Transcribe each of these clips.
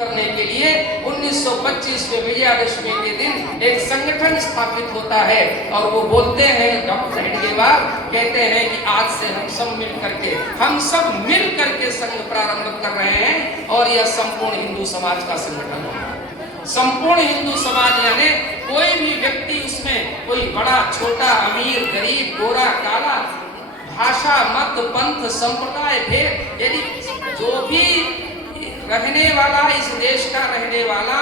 करने के लिए 1925 में विजयादशमी के दिन एक संगठन स्थापित होता है और वो बोलते हैं, डॉक्टर हेडगेवार कहते हैं कि आज से हम सब मिल करके संघ प्रारंभ कर रहे हैं और यह संपूर्ण हिंदू समाज का संगठन होगा। संपूर्ण हिंदू समाज यानी कोई भी व्यक्ति उसमें कोई बड़ा छोटा अमीर गरीब गोरा काला भाषा मत पंथ संप्रदाय भेद यदि जो भी रहने वाला इस देश का रहने वाला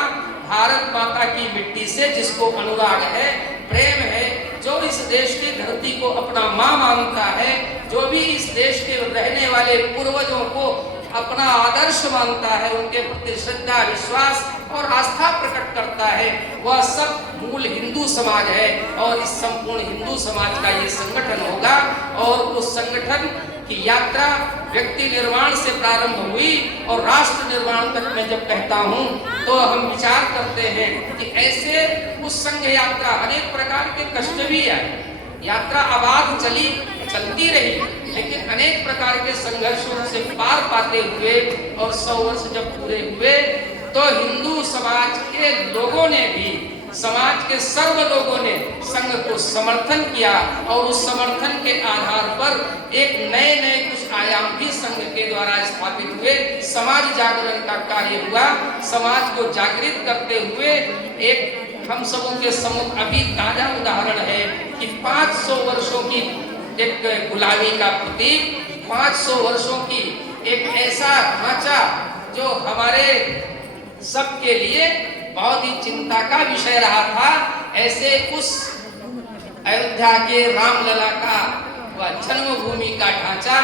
भारत माता की मिट्टी से जिसको अनुराग है प्रेम है, जो इस देश की धरती को अपना माँ मानता है, जो भी इस देश के रहने वाले पूर्वजों को अपना आदर्श मानता है, उनके प्रति श्रद्धा विश्वास और आस्था प्रकट करता है, वह सब मूल हिंदू समाज है। और इस संपूर्ण हिंदू समाज का ये संगठन होगा और उस संगठन की यात्रा व्यक्ति निर्माण से प्रारंभ हुई और राष्ट्र निर्माण तक मैं जब कहता हूँ तो हम विचार करते हैं कि ऐसे उस संघ यात्रा अनेक प्रकार के कष्ट भी आए, यात्रा आबाद चलती रही, लेकिन अनेक प्रकार के संघर्षों से पार पाते हुए और 100 वर्ष जब पूरे हुए तो हिंदू समाज के लोगों ने भी, समाज के सर्व लोगों ने संघ को समर्थन किया और उस समर्थन के आधार पर एक नए कुछ आयाम भी संघ के द्वारा स्थापित हुए। समाज जागरण का कार्य हुआ, समाज को जागृत करते हुए एक हम सबों के सम्मुख अभी ताजा उदाहरण है कि 500 वर्षों की एक गुलामी का प्रतीक, 500 वर्षों की एक ऐसा ढांचा जो हमारे सबके लिए बहुत ही चिंता का विषय रहा था, ऐसे उस अयोध्या के रामलला का वह जन्मभूमि का ढांचा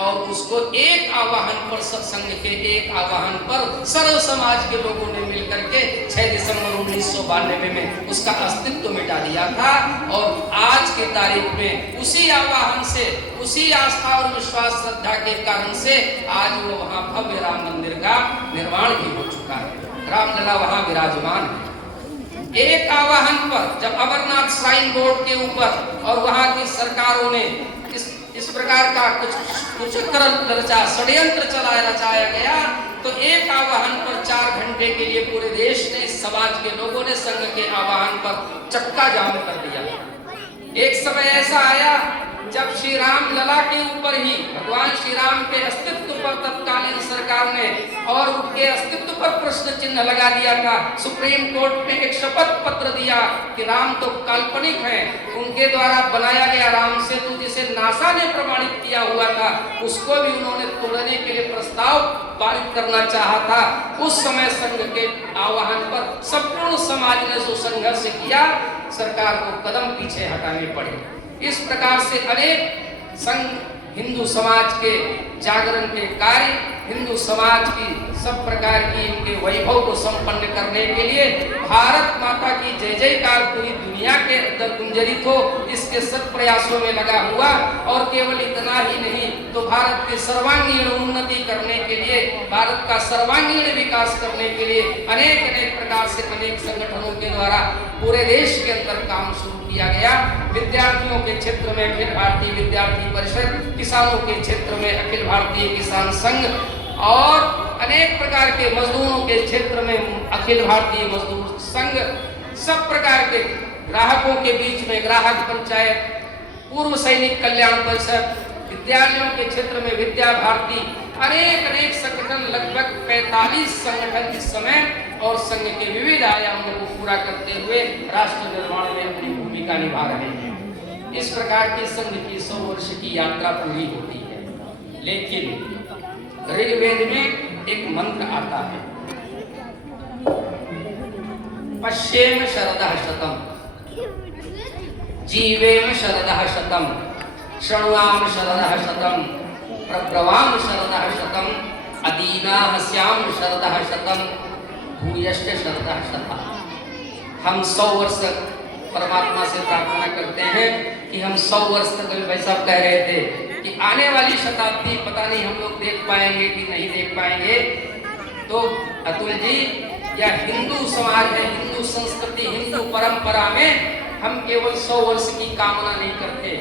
और उसको एक आह्वान पर, सत्संग के एक आह्वान पर सर्व समाज के लोगों ने मिलकर के 6 दिसंबर 1992 में उसका अस्तित्व मिटा दिया था। और आज की तारीख में उसी आह्वान से, उसी आस्था और विश्वास श्रद्धा के कारण से आज वो वहाँ भव्य राम मंदिर का निर्माण भी हो चुका है, रामलला वहाँ विराजमान है। एक आह्वान पर जब अमरनाथ श्राइन बोर्ड के ऊपर और वहाँ की सरकारों ने इस प्रकार का कुछ षड्यंत्र रचाया गया तो एक आह्वान पर 4 घंटे के लिए पूरे देश ने, समाज के लोगों ने संघ के आह्वान पर चक्का जाम कर दिया। एक समय ऐसा आया जब श्री राम लला के ऊपर ही भगवान श्री राम के अस्तित्व पर तत्कालीन सरकार ने और उनके अस्तित्व पर प्रश्न चिन्ह लगा दिया था। सुप्रीम कोर्ट ने एक शपथ पत्र दिया कि राम तो काल्पनिक है, उनके द्वारा बनाया गया राम सेतु जिसे नासा ने प्रमाणित किया हुआ था उसको भी उन्होंने तोड़ने के लिए प्रस्ताव पारित करना चाहा था। उस समय संघ के आह्वान पर संपूर्ण समाज ने जो संघर्ष किया, सरकार को कदम पीछे हटाने पड़े। इस प्रकार से अनेक संघ हिंदू समाज के जागरण के कार्य, हिंदू समाज की सब प्रकार की उनके वैभव को संपन्न करने के लिए भारत माता की जय जयकार पूरी दुनिया के अंदर गुंजरित हो, इसके सत प्रयासों में लगा हुआ। और केवल इतना ही नहीं तो भारत की सर्वांगीण उन्नति करने के लिए, भारत का सर्वांगीण विकास करने के लिए अनेक प्रकार से अनेक संगठनों के द्वारा पूरे देश के अंदर काम शुरू किया गया। विद्यार्थियों के क्षेत्र में अखिल भारतीय विद्यार्थी परिषद, किसानों के क्षेत्र में अखिल भारतीय किसान संघ और अनेक प्रकार के मजदूरों के क्षेत्र में अखिल भारतीय मजदूर संघ, सब प्रकार के ग्राहकों के बीच में ग्राहक पंचायत, पूर्व सैनिक कल्याण परिषद, विद्यालयों के क्षेत्र में विद्या भारती, अनेक संगठन, लगभग 45 संगठन इस समय और संघ के विविध आयामों को पूरा करते हुए राष्ट्र निर्माण में अपनी भूमिका निभा रहे हैं। इस प्रकार की संघ की 100 वर्ष की यात्रा पूरी होती है, लेकिन ऋग्वेद में एक मंत्र आता है, पश्येम शरदः शतम्, जीवेम शरदः शतम्, शृण्वाम शरदः शतम्, प्रब्रवाम शरदः शतम्, अदीनाः स्याम शरदः शतम्, भूयश्च शरदः शतम्। हम 100 वर्ष परमात्मा से प्रार्थना करते हैं कि हम 100 वर्ष तक, भाई साहब कह रहे थे कि आने वाली शताब्दी पता नहीं हम लोग देख पाएंगे कि नहीं देख पाएंगे। तो अतुल जी, यह हिंदू समाज है, हिंदू संस्कृति, हिंदू परंपरा में हम केवल 100 वर्ष की कामना नहीं करते।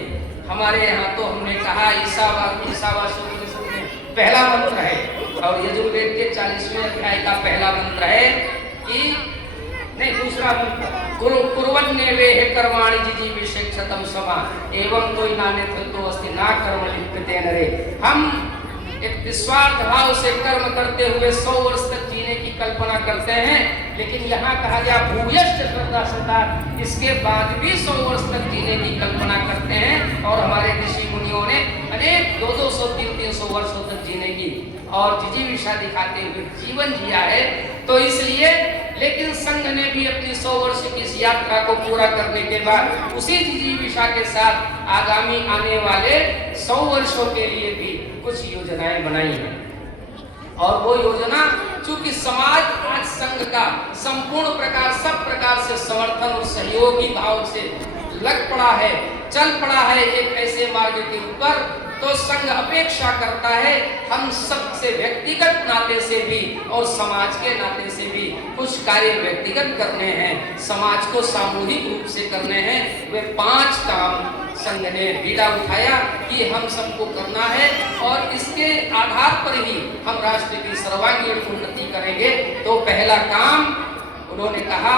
हमारे यहाँ तो हमने कहा ईसावासी में पहला मंत्र है और यजुर्वेद के 40वें अध्याय का पहला मंत्र है कि नहीं, दूसरा मंत्र कुर्वन्नेवेह कर्माणि जिजीविषेक्षतम समा एवं तो इनाने तो अस्ति ना कर्म लिप्यते नरे। हम एक निस्वार्थ भाव से कर्म करते हुए 100 वर्ष तक जीने की कल्पना करते हैं, लेकिन यहाँ कहा गया भूयश्च श्रद्धा सदा, इसके बाद भी 100 वर्ष तक जीने की कल्पना करते हैं। और हमारे ऋषि मुनियों ने अनेक 200 300 वर्षों तक जीने की और जिजीविषा दिखाते हुए जीवन जिया है। तो इसलिए लेकिन संघ ने भी अपनी 100 वर्ष की इस यात्रा को पूरा करने के बाद उसी जिजीविषा के साथ आगामी आने वाले 100 वर्षों के लिए भी कुछ योजनाएं बनाई हैं। और वो योजना चूंकि समाज आज संघ का संपूर्ण प्रकार सब प्रकार से समर्थन और सहयोगी भाव से लग पड़ा है, चल पड़ा है एक ऐसे मार्ग के ऊपर, तो संघ अपेक्षा करता है हम सबसे व्यक्तिगत नाते से भी और समाज के नाते से भी कुछ कार्य व्यक्तिगत करने हैं, समाज को सामूहिक रूप से करने हैं। वे 5 काम संघ ने बीड़ा उठाया कि हम सबको करना है और इसके आधार पर ही हम राष्ट्र की सर्वांगीण उन्नति करेंगे। तो पहला काम उन्होंने कहा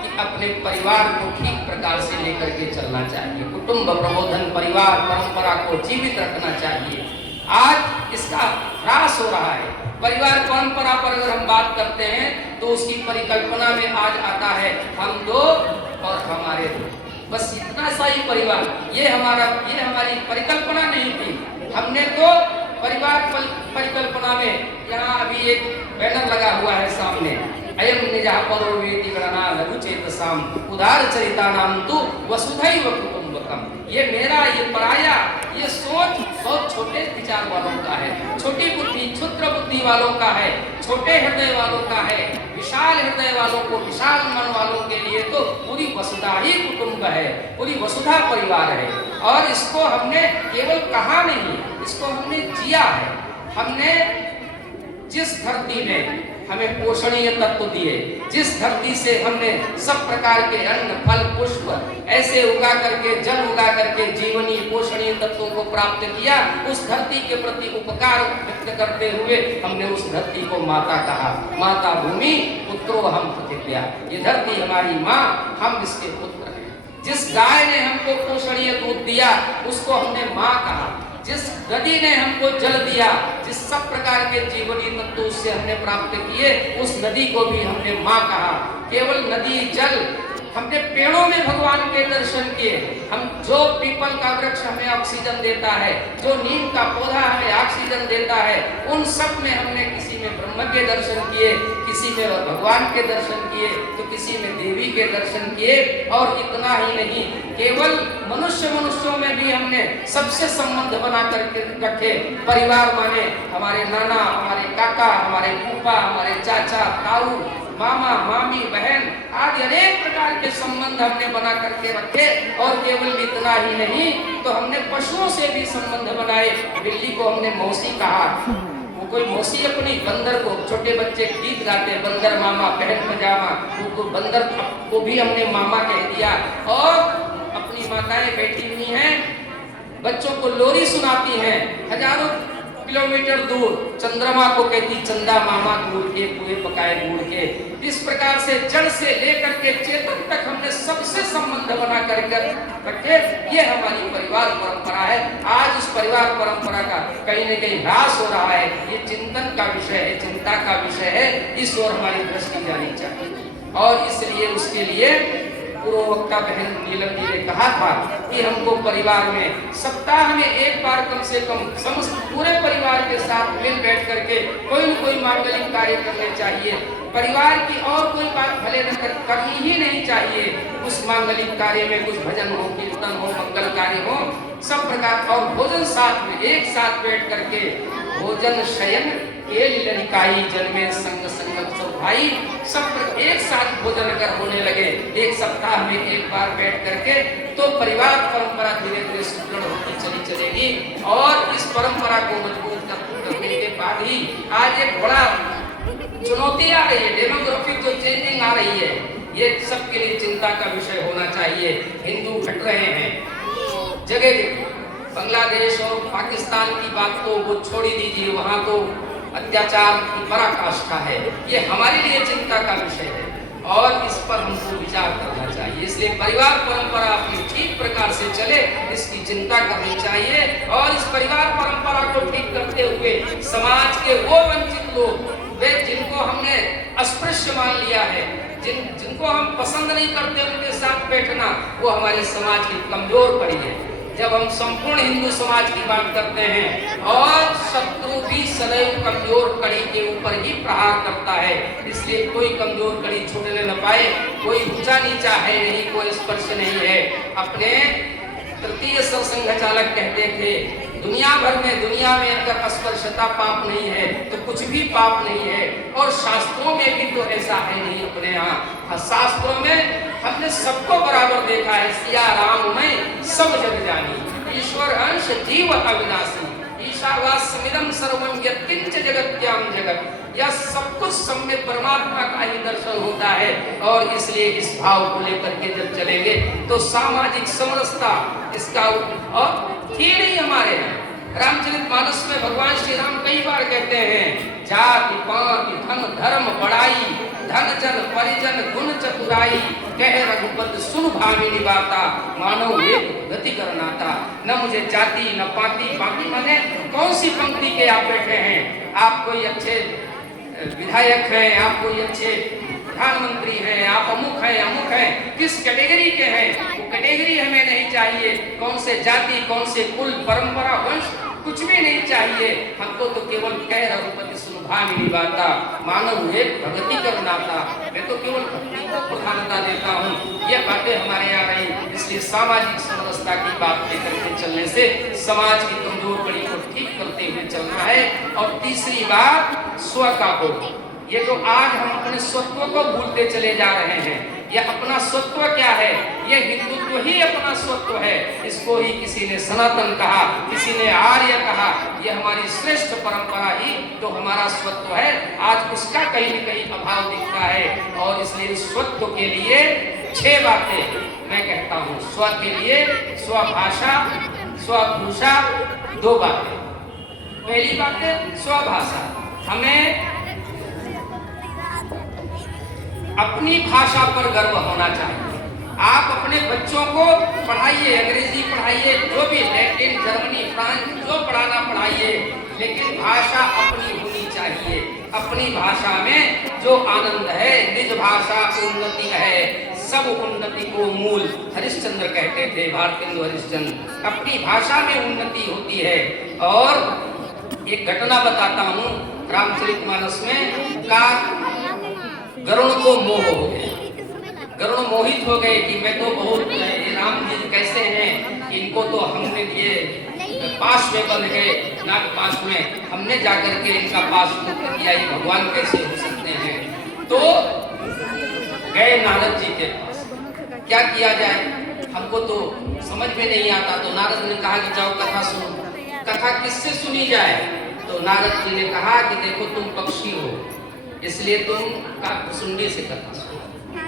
कि अपने परिवार को ठीक प्रकार से लेकर के चलना चाहिए, कुटुंब प्रबोधन परिवार परंपरा को जीवित रखना चाहिए। आज इसका ह्रास हो रहा है। परिवार परंपरा पर अगर हम बात करते हैं तो उसकी परिकल्पना में आज आता है हम 2 और हमारे 2, बस इतना सा ही परिवार। ये हमारी परिकल्पना नहीं थी। हमने तो परिवार परिकल्पना में यहाँ अभी एक बैनर लगा हुआ है सामने, अयम निजः परो वेति गणना लघु चेतसाम उदार चरिता नाम तु वसुधैव कुटुंबकम। ये मेरा, ये पराया, ये सोच बहुत छोटे विचार वालों का है, छोटी बुद्धि क्षुद्र बुद्धि वालों का है, छोटे हृदय वालों का है। विशाल हृदय वालों को, विशाल मन वालों के लिए तो पूरी वसुधा ही कुटुंब है, पूरी वसुधा परिवार है। और इसको हमने केवल कहा नहीं, इसको हमने जिया है। हमने जिस धरती में हमें पोषणीय तत्व दिए, जिस धरती से हमने सब प्रकार के अन्न फल पुष्प ऐसे उगा करके, जल उगा करके जीवनीय पोषणीय तत्वों को प्राप्त किया, उस धरती के प्रति उपकार व्यक्त करते हुए हमने उस धरती को माता कहा। माता भूमि पुत्रो हम प्रतिज्ञा, ये धरती हमारी माँ, हम इसके पुत्र हैं। जिस गाय ने हमको पोषणीय दूध दिया उसको हमने माँ कहा। जिस नदी ने हमको जल दिया, जिस सब प्रकार के जीवनी तत्व उससे हमने प्राप्त किए, उस नदी को भी हमने माँ कहा। केवल नदी जल, हमने पेड़ों में भगवान के दर्शन किए। हम जो पीपल का वृक्ष हमें ऑक्सीजन देता है, जो नीम का पौधा हमें ऑक्सीजन देता है, उन सब में हमने किसी में ब्रह्म के दर्शन किए, किसी में भगवान के दर्शन किए, तो किसी में देवी के दर्शन किए। और इतना ही नहीं, केवल मनुष्यों में भी हमने सबसे संबंध बना करके रखे। परिवार माने हमारे नाना, हमारे काका, हमारे फूफा, हमारे चाचा, ताऊ, मामा, मामी, बहन आदि अनेक प्रकार के संबंध हमने बना करके रखे। और केवल इतना ही नहीं, तो हमने पशुओं से भी संबंध बनाए। बिल्ली को हमने मौसी कहा, वो कोई मौसी अपनी, बंदर को, छोटे बच्चे गीत गाते, बंदर मामा पहन पजामा, वो बंदर को भी हमने मामा कह दिया। और अपनी माताएं बैठी हुई हैं, बच्चों को लोरी सुनाती हैं, हजारों किलोमीटर दूर चंद्रमा को कहती चंदा मामा गुड़ के पुए पकाए गुड़ के। इस प्रकार से जड़ से लेकर के चेतन तक हमने सबसे संबंध बना कर रखे। ये हमारी परिवार परंपरा है। आज उस परिवार परंपरा का कहीं न कहीं ह्रास हो रहा है। ये चिंतन का विषय है, चिंता का विषय है। इस ओर हमारी दृष्टि जानी चाहिए। और इसलिए उसके लिए पूर्व वक्ता बहन नीलम जी ने कहा था कि हमको परिवार में सप्ताह में एक बार कम से कम समस्त पूरे परिवार के साथ मिल बैठ करके कोई न कोई मांगलिक कार्य करने चाहिए। परिवार की और कोई बात भले न करनी ही नहीं चाहिए। उस मांगलिक कार्य में कुछ भजन हो, कीर्तन हो, मंगल कार्य हो, सब प्रकार। और भोजन साथ में एक साथ बैठ करके भोजन शयन केल लड़िकाई जन्मे संग संगत सब भाई, सब एक साथ भोजन अगर होने लगे एक सप्ताह में एक बार बैठ करके, तो परिवार परंपरा धीरे धीरे सुदृढ़ होती चली चलेगी। और इस परंपरा को मजबूत करने के बाद ही आज एक बड़ा चुनौती आ रही है, डेमोग्राफिक जो चेंजिंग आ रही है, ये सबके लिए चिंता का विषय होना चाहिए। हिंदू घट रहे हैं जगह जगह। बांग्लादेश और पाकिस्तान की बात तो वो छोड़ ही दीजिए, वहाँ तो अत्याचार की पराकाष्ठा है। ये हमारे लिए चिंता का विषय है और इस पर हमको विचार करना चाहिए। इसलिए परिवार परंपरा अपनी ठीक प्रकार से चले, इसकी चिंता करनी चाहिए और इस परिवार परंपरा को ठीक करते हुए समाज के वो वंचित लोग, वे जिनको हमने अस्पृश्य मान लिया है, जिनको हम पसंद नहीं करते उनके साथ बैठना, वो हमारी समाज की कमजोर पड़ी है। जब हम संपूर्ण हिंदू समाज की बात करते हैं और शत्रु भी सदैव कमजोर कड़ी के ऊपर ही प्रहार करता है, इसलिए कोई कमजोर कड़ी छूटने न पाए, कोई ऊंचा नीचा है नहीं, कोई स्पर्श नहीं है। अपने तृतीय सरसंघ चालक कहते थे, दुनिया में अगर स्पर्शता पाप नहीं है तो कुछ भी पाप नहीं है। और शास्त्रों में भी तो ऐसा है नहीं अपने यहाँ। शास्त्रों में हमने सबको बराबर देखा है। सिया राम में सब जग जानी, ईश्वर अंश जीव अविनाशी, ईशावास्यमिदं सर्वं यत्किंच जगत्याम जगत। यह सब कुछ सम्यक परमात्मा का ही दर्शन होता है और इसलिए इस भाव को लेकर के जब चलेंगे तो सामाजिक समरसता इसका और ही नहीं। हमारे रामचरितमानस में भगवान श्री राम कई बार कहते हैं, जाति पाति धन धर्म बड़ाई, धन जन परिजन गुण चतुराई, कह रघुपति सुन भामिनी बाता, मानव एक गति करनाता। न मुझे जाति न पाति, पाति माने कौन सी पंक्ति के आप बैठे हैं, आप कोई अच्छे विधायक हैं, आप कोई अच्छे प्रधानमंत्री हैं, आप अमुक हैं, किस कैटेगरी के हैं, वो कैटेगरी हमें नहीं चाहिए। कौन से जाति, कौन से कुल, परंपरा, वंश, कुछ भी नहीं चाहिए। हमको तो केवल कह रघुपति सुन भामिनी बाता, मानव एक भगति करनाता। मैं तो केवल भक्ति को प्रधानता देता हूँ। ये बातें हमारे यहाँ रही, इसलिए सामाजिक समरसता की बात लेकर के चलने से समाज की कमजोर कड़ी को ठीक करते हुए चलना है। और तीसरी बात स्व का बोध। ये जो आज हम अपने स्वत्व को भूलते चले जा रहे हैं, यह अपना स्वत्व क्या है? यह हिंदुत्व ही अपना स्वत्व है। इसको ही किसी ने सनातन कहा, किसी ने आर्य कहा। यह हमारी श्रेष्ठ परंपरा ही तो हमारा स्वत्व है। आज उसका कहीं न कहीं अभाव दिखता है और इसलिए स्वत्व के लिए 6 बातें मैं कहता हूँ। स्व के लिए स्वभाषा, स्वभूषा, 2 बातें। पहली बात है स्वभाषा। हमें अपनी भाषा पर गर्व होना चाहिए। आप अपने बच्चों को पढ़ाइए, अंग्रेजी पढ़ाइए, जो भी लैटिन, जर्मनी, फ्रांस, जो पढ़ाना पढ़ाइए, लेकिन भाषा अपनी होनी चाहिए। अपनी भाषा में जो आनंद है, निज भाषा उन्नति है, सब उन्नति को मूल, हरिश्चंद्र कहते थे, भारतेंदु हरिश्चंद्र। अपनी भाषा में उन्नति होती है। और एक घटना बताता हूँ, रामचरितमानस में का गरुड़ को मोह हो गया। गरुड़ मोहित हो गए कि मैं तो बहुत, राम जी कैसे हैं, इनको तो हमने ये पास में बंध गए, नाग पास में हमने जाकर के इनका पास मुक्त किया, ये भगवान कैसे हो सकते हैं। तो गए नारद जी के पास, क्या किया जाए, हमको तो समझ में नहीं आता। तो नारद ने कहा कि जाओ कथा सुनो। कथा किससे सुनी जाए? तो नारद जी ने कहा कि देखो तुम पक्षी हो, इसलिए तुम काकभुसुंडी से कथा सुनो।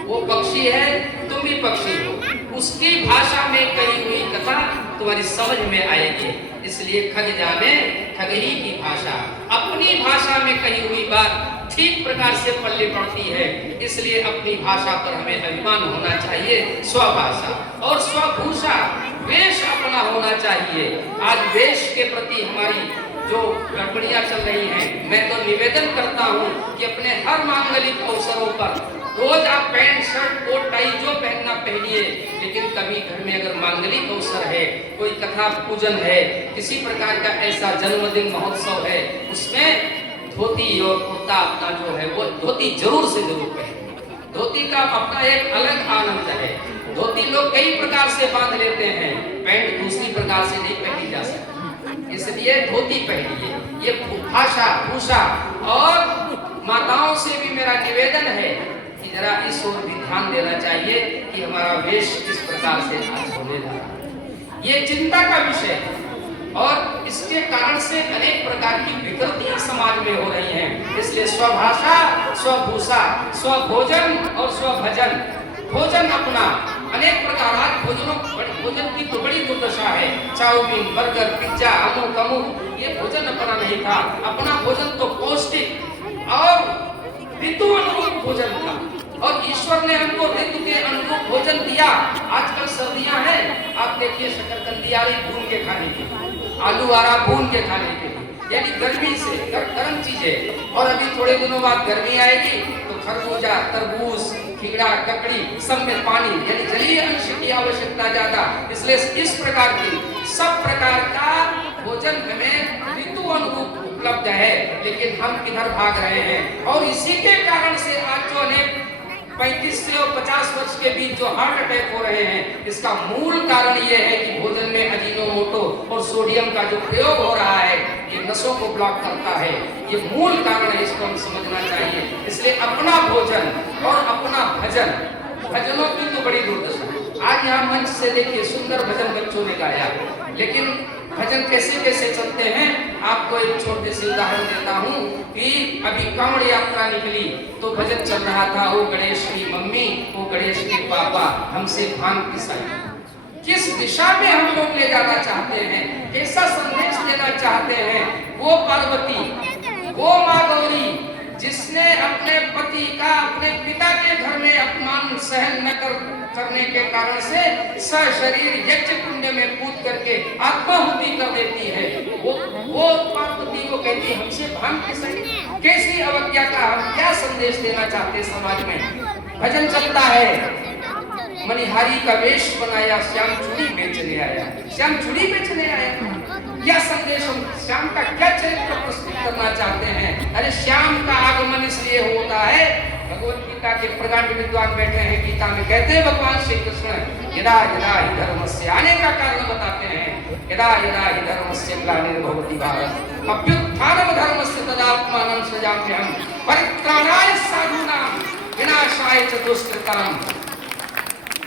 वो पक्षी है, तुम भी पक्षी हो, उसकी भाषा में कही हुई कथा तुम्हारी समझ में आएगी। इसलिए खग जाने खग ही की भाषा, अपनी भाषा में कही हुई बात ठीक प्रकार से पल्ले पड़ती है। इसलिए अपनी भाषा पर हमें अभिमान होना चाहिए, स्वभाषा। और स्वभूषा, वेश अपना होना चाहिए। आज वेश के प्रति हमारी जो गड़बड़ियां चल रही हैं, मैं तो निवेदन करता हूं कि अपने हर मांगलिक अवसरों पर रोज आप पैंट शर्ट कोट टाई जो पहनना पहनिए, लेकिन कभी घर में अगर मांगलिक अवसर है, कोई कथा पूजन है, किसी प्रकार का ऐसा जन्मदिन महोत्सव है, उसमें धोती और कुर्ता अपना जो है वो धोती जरूर से जरूर पहने। धोती का अपना एक अलग आनंद है। धोती लोग कई प्रकार से बांध लेते हैं, पैंट दूसरी प्रकार से नहीं पहनी जा सकती, इसलिए धोती पहनिए। ये भाषा भूषा। और माताओं से भी मेरा निवेदन है कि जरा इस ओर भी ध्यान देना चाहिए कि हमारा वेश किस प्रकार से आज होने जा रहा है। ये चिंता का विषय है और इसके कारण से अनेक प्रकार की विकृतियां समाज में हो रही हैं। इसलिए स्वभाषा, स्वभूषा, स्वभोजन और स्वभजन। भोजन अपना, अनेक प्रकार आज भोजन की तो बड़ी दुर्दशा है। चाउमीन, बर्गर, पिज्जा, अमुक अमुक, ये भोजन अपना नहीं था। अपना भोजन तो पौष्टिक और ऋतु अनुरूप भोजन था, और ईश्वर ने हमको ऋतु के अनुरूप भोजन दिया। आजकल सर्दियां हैं, आप देखिए शकरकंदी आ रही भून के खाने की, आलू आ रहा भून के खाने के, यानी गर्मी से गर्म चीजें। और अभी थोड़े दिनों बाद गर्मी आएगी तो खरबूजा, तरबूज, खीरा, ककड़ी, सब में पानी यानी जलीय अंश की आवश्यकता ज्यादा। इसलिए इस प्रकार की सब प्रकार का भोजन हमें ऋतु अनुरूप उपलब्ध है, लेकिन हम किधर भाग रहे हैं। और इसी के कारण से आज जो अनेक 35 से और 50 वर्ष के बीच जो हार्ट अटैक हो रहे हैं, इसका मूल कारण यह है कि भोजन में अजीनोमोटो और सोडियम का जो प्रयोग हो रहा है, ये नसों को ब्लॉक करता है। ये मूल कारण है, इसको हम समझना चाहिए। इसलिए अपना भोजन और अपना भजन, भजनों की तो बड़ी दुर्दशा। आज यहाँ मंच से देखिए सुंदर भजन बच्चों ने गाया, लेकिन भजन कैसे कैसे चलते हैं, आपको एक छोटे से उदाहरण देता हूँ कि अभी कांवड़ यात्रा निकली तो भजन चल रहा था, वो गणेश की मम्मी, वो गणेश के पापा, हमसे भांग पिसाई। किस दिशा में हम लोग ले जाना चाहते हैं, कैसा संदेश देना चाहते हैं। वो पार्वती, वो माँ गौरी, जिसने अपने पति का अपने पिता के घर में अपमान सहन न करने के कारण से सशरीर यज्ञ कुंड में कूद करके आत्माहुति कर देती है, वो पार्वती को कहती है हमसे भांग पिसाई। कैसी अवज्ञा का हम क्या संदेश देना चाहते समाज में। भजन चलता है, मनिहारी का वेश बनाया, श्याम चूड़ी बेचने आया, श्याम चूड़ी बेचने आया। क्या संदेश हम श्याम का क्या चरित्र प्रस्तुत करना चाहते हैं। अरे श्याम का आगमन इसलिए होता है, भगवत गीता के प्रकांड विद्वान बैठे हैं, गीता में कहते हैं भगवान श्री कृष्ण यदा यदा हि धर्मस्य, आने का कारण बताते हैं, यदा यदा हि धर्मस्य ग्लानिर्भवति भारत अभ्युत्थानम धर्मस्य तदात्मानं सृजाम्यहम् परित्राणाय साधूनां विनाशाय च दुष्कृताम्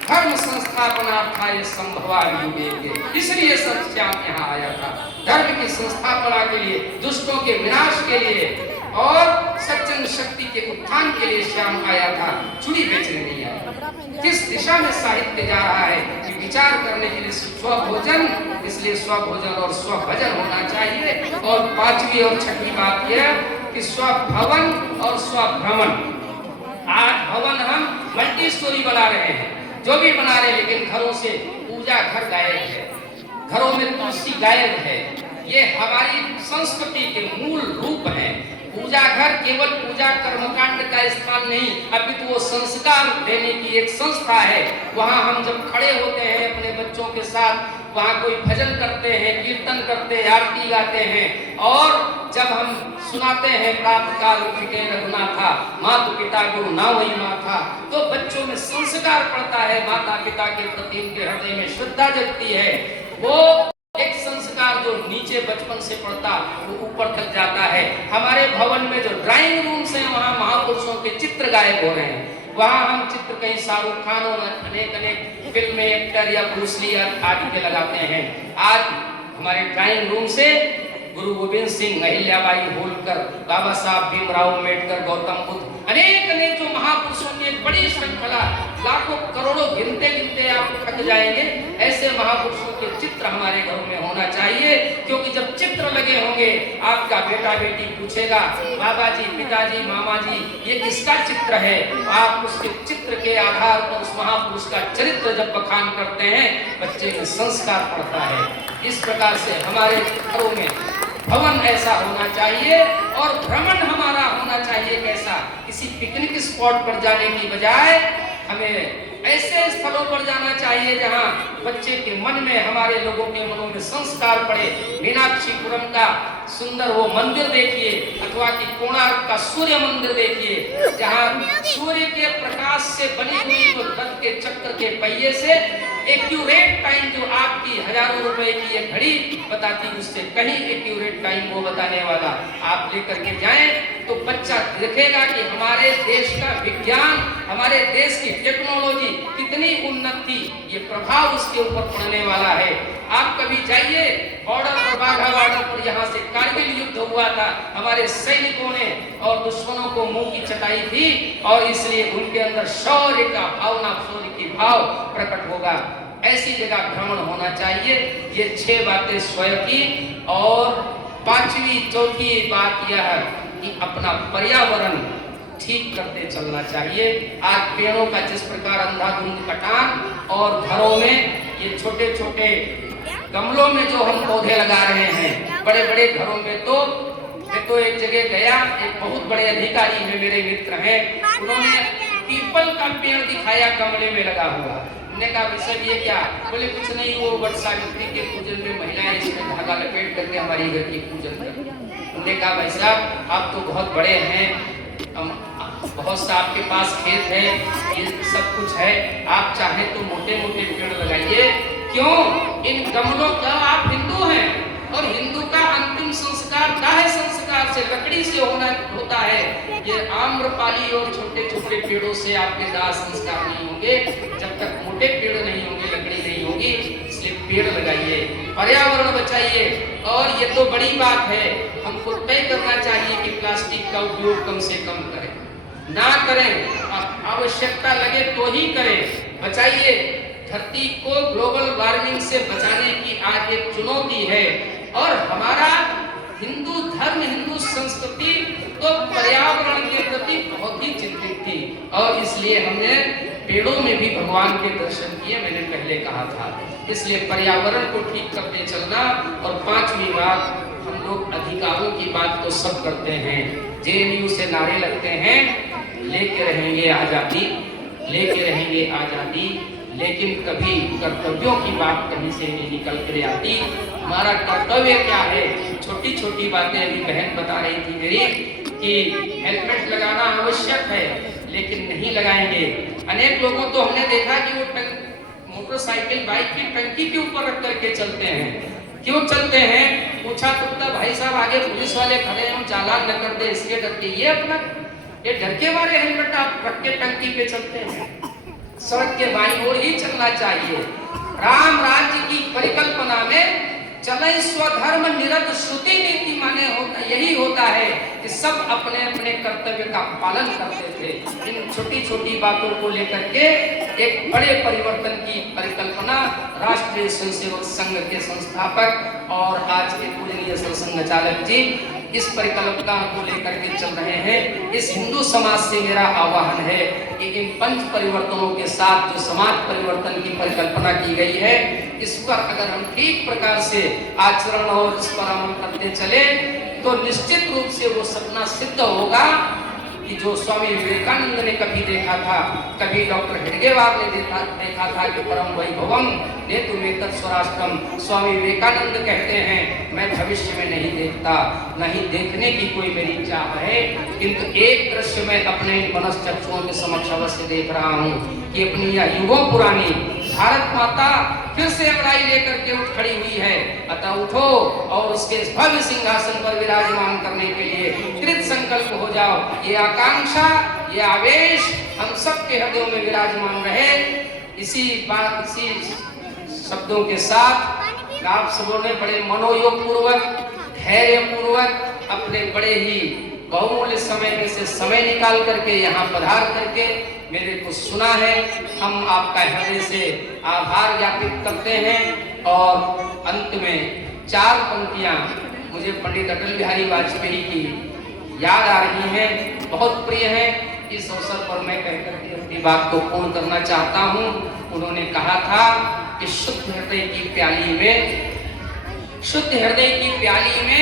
धर्म संस्थापनार्थाय संभवामि युगे। इसलिए श्याम यहाँ आया था, धर्म की संस्थापना के लिए, दुष्टों के विनाश के लिए और सज्जन शक्ति के उत्थान के लिए श्याम आया था, चूड़ी बेचने नहीं आया। किस दिशा में साहित्य जा रहा है कि विचार करने के लिए स्वभोजन, इसलिए स्वभोजन और स्वभजन होना चाहिए। और पांचवी और छठी बात यह कि स्वभवन और स्वभ्रमण। आज भवन हम मल्टी स्टोरी बना रहे हैं, जो भी बना रहे, लेकिन घरों से पूजा घर गायब है, घरों में तुलसी गायब है। ये हमारी संस्कृति के मूल रूप है। पूजा घर केवल पूजा कर्मकांड का स्थान नहीं, अपितु वो संस्कार देने की एक संस्था है। वहाँ हम जब खड़े होते हैं अपने बच्चों के साथ, वहाँ कोई भजन करते हैं, कीर्तन करते हैं, आरती गाते हैं, और जब हम सुनाते हैं प्रातःकाल उठे रघुनाथा माता पिता गुरु ना वही माथा, तो बच्चों में संस्कार पड़ता है, माता पिता के प्रति उनके हृदय में श्रद्धा जगती है। वो एक संस्कार जो नीचे बचपन से पड़ता वो ऊपर तक जाता है। हमारे भवन में जो ड्राइंग रूम्स हैं, वहाँ महापुरुषों के चित्र गायब हो रहे हैं। वहाँ हम चित्र कहीं शाहरुख खान और अनेक फिल्म में एक्टर या ब्रूस ली आदि के लगाते हैं। आज हमारे ड्राइंग रूम से गुरु गोविंद सिंह, अहिल्याबाई होलकर, बाबा साहब भीमराव अम्बेडकर, गौतम बुद्ध, अनेक जो महापुरुषों की एक बड़ी श्रृंखला, लाखों करोड़ों गिनते गिनते आप थक जाएंगे, ऐसे महापुरुषों के चित्र हमारे घरों में होना चाहिए। क्योंकि जब चित्र लगे होंगे, आपका बेटा बेटी पूछेगा बाबा जी, पिताजी, मामा जी ये किसका चित्र है, आप उसके चित्र के आधार पर उस महापुरुष का चरित्र जब बखान करते हैं, बच्चे में संस्कार पड़ता है। इस प्रकार से हमारे घरों में भवन ऐसा होना चाहिए और भ्रमण हमारा होना चाहिए कैसा, किसी पिकनिक स्पॉट पर जाने की बजाय हमें ऐसे स्थलों पर जाना चाहिए जहां बच्चे के मन में, हमारे लोगों के मनों में संस्कार पड़े। मीनाक्षीपुरम का सुंदर वो मंदिर देखिए, अथवा कि कोणार्क का सूर्य मंदिर देखिए, जहां सूर्य के प्रकाश से बनी हुई जो रथ के चक्र के पहिए से एक्यूरेट टाइम जो आपकी हजारों रुपए की ये घड़ी बताती, उससे कहीं एक्यूरेट टाइम वो बताने वाला आप लेकर के जाएं, तो बच्चा देखेगा कि हमारे देश का विज्ञान हमारे देश की टेक्नोलॉजी कितनी उन्नत थी, ये प्रभाव उसके ऊपर पड़ने वाला है। आप कभी जाइए बॉर्डर पर, बाघा बॉर्डर पर, यहाँ से कारगिल युद्ध हुआ था, हमारे सैनिकों ने और दुश्मनों को मुंह की चटाई थी, और इसलिए उनके अंदर शौर्य का भावना, शौर्य की भाव प्रकट होगा। ऐसी जगह भ्रमण होना चाहिए। ये 6 बातें स्वयं की। और 5वीं चौथी बात यह है कि अपना पर्यावरण ठीक करते चलना चाहिए। आज पेड़ों का जिस प्रकार अंधाधुंध कटान, और घरों में ये छोटे छोटे गमलों में जो हम पौधे लगा रहे हैं, बड़े बड़े घरों में, तो मैं तो एक जगह गया, एक बहुत बड़े अधिकारी है, मेरे मित्र हैं, उन्होंने पीपल का पेड़ दिखाया गमले में लगा हुआ। हमने कहा भाई साहब ये क्या? बोले कुछ नहीं, वो वट सावित्री के पूजन में महिलाएं इसमें धागा लपेट करके हमारी घर की पूजन करती। हमने कहा भाई साहब आप तो बहुत बड़े हैं, बहुत सा आपके पास खेत है, ये सब कुछ है, आप चाहे तो मोटे मोटे पेड़ लगाइए, क्यों? इन गमलों का, आप हिंदू हैं और हिंदू का अंतिम संस्कार काहे संस्कार से, लकड़ी से होता है। ये आम्रपाली और छोटे छोटे पेड़ों से आपके दाह संस्कार नहीं होंगे जब तक मोटे पेड़ नहीं होंगे, लकड़ी नहीं होगी। इसलिए पेड़ लगाइए, पर्यावरण बचाइए। और ये तो बड़ी बात है, हमको तय करना चाहिए कि प्लास्टिक का उपयोग कम से कम करें, ना करें, आवश्यकता लगे तो ही करें, बचाइए। धरती को ग्लोबल वार्मिंग से बचाने की आज एक चुनौती है, और हमारा हिंदू धर्म, हिंदू संस्कृति तो पर्यावरण के प्रति बहुत ही चिंतित थी, और इसलिए हमने पेड़ों में भी भगवान के दर्शन किए, मैंने पहले कहा था। इसलिए पर्यावरण को ठीक करते चलना। और 5वीं बात, हम लोग अधिकारों की बात तो सब करते हैं, जेएनयू से नारे लगते हैं, लेके रहेंगे आजादी, लेके रहेंगे आजादी, लेकिन कभी कर्तव्यों की बात कहीं से नहीं निकल कर आती। हमारा कर्तव्य क्या है? छोटी छोटी बातें अभी बहन बता रही थी मेरी, कि हेलमेट लगाना आवश्यक है, लेकिन नहीं लगाएंगे। अनेक लोगों तो हमने देखा कि वो मोटरसाइकिल, बाइक की टंकी के ऊपर रख करके चलते हैं। क्यों चलते हैं? पूछा तो भाई साहब आगे पुलिस वाले खड़े हैं, हम चालान न कर दे इसके डर के। ये अपना ये डर के मारे हेलमेट आप रख के टंकी पे चलते हैं। सड़क के बाईं ओर ही चलना चाहिए। राम राज्य की परिकल्पना में चले स्वधर्म निरत श्रुति नीति माने होता यही होता है कि सब अपने अपने कर्तव्य का पालन करते थे। इन छोटी छोटी बातों को लेकर के एक बड़े परिवर्तन की परिकल्पना राष्ट्रीय स्वयंसेवक संघ के संस्थापक और आज के पूजनीय सरसंघ चालक जी इस परिकल्पना को लेकर के चल रहे हैं। इस हिंदू समाज से मेरा आह्वान है कि इन 5 परिवर्तनों के साथ जो समाज परिवर्तन की परिकल्पना की गई है, इस पर अगर हम ठीक प्रकार से आचरण और इस पर अमल करते चले तो निश्चित रूप से वो सपना सिद्ध होगा कि जो स्वामी विवेकानंद ने कभी देखा था, कभी डॉक्टर हेडगेवार ने देखा था कि परम वैभवम नेतु मेतत् स्वराष्ट्रम। स्वामी विवेकानंद कहते हैं मैं भविष्य में नहीं देखता, नहीं देखने की कोई मेरी चाह है, किंतु एक दृश्य मैं अपने मनश्चक्षुओं के समक्ष अवश्य देख रहा हूँ कि अपनी यह युगों पुरानी भारत माता फिर से अंगड़ाई लेकर के उठ खड़ी हुई है। अतः उठो और उसके भव्य सिंहासन पर विराजमान करने के लिए कृत संकल्प हो जाओ। ये आकांक्षा, ये आवेश हम सब के हृदयों में विराजमान रहे। इसी शब्दों के साथ आप सबों ने बड़े मनोयोग पूर्वक, धैर्य पूर्वक अपने बड़े ही बहुमूल्य समय में से समय निकाल करके यहाँ पधार करके मेरे को सुना है। हम आपका हृदय से आभार ज्ञापित करते हैं। और अंत में 4 पंक्तियां मुझे पंडित अटल बिहारी वाजपेयी की याद आ रही हैं, बहुत प्रिय है। इस अवसर पर मैं कहकर के अपनी बात को पूर्ण करना चाहता हूँ। उन्होंने कहा था कि शुद्ध हृदय की प्याली में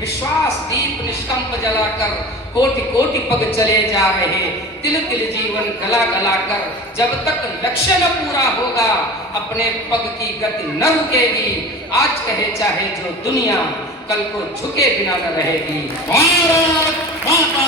विश्वास दीप निष्कंप जलाकर कोटि कोटि पग चले जा रहे, तिल तिल जीवन गला गला कर, जब तक लक्ष्य न पूरा होगा अपने पग की गति न रुकेगी। आज कहे चाहे जो दुनिया, कल को झुके बिना न रहेगी। भारत माता